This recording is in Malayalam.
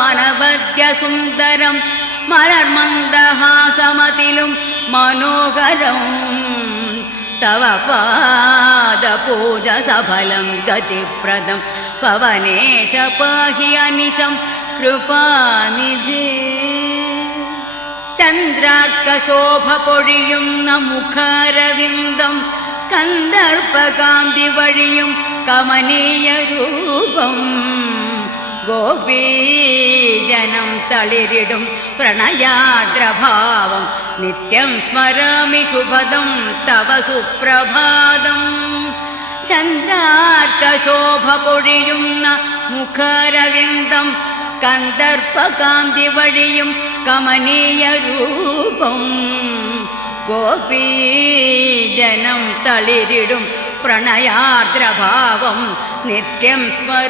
മനവദ്യസുന്ദരം മലർമന്ദഹാസമതിലും മനോഹരം തവ പാദപൂജ സഫലം ഗതിപ്രദം പവനേശ പാഹി അനിശം കൃപാനിധേ. ചന്ദ്രാർക്കശോഭ പൊഴിയുന്ന മുഖാരവിന്ദം കന്ദർപ്പകാന്തി വഴിയും കമനീയ രൂപം ഗോപീജനം തളിരിടും പ്രണയാദ്രഭാവം നിത്യം സ്മരാമി ശുഭദം തവ സുപ്രഭാതം. ചന്ദ്രാർക്കശോഭ പൊഴിയുന്ന മുഖാരവിന്ദം കന്ദർപ്പകാന്തി വഴിയും കമനീയ രൂപം ഗോപീജനം തളിരിടും പ്രണയാദ്രഭാവം നിത്യം സ്മര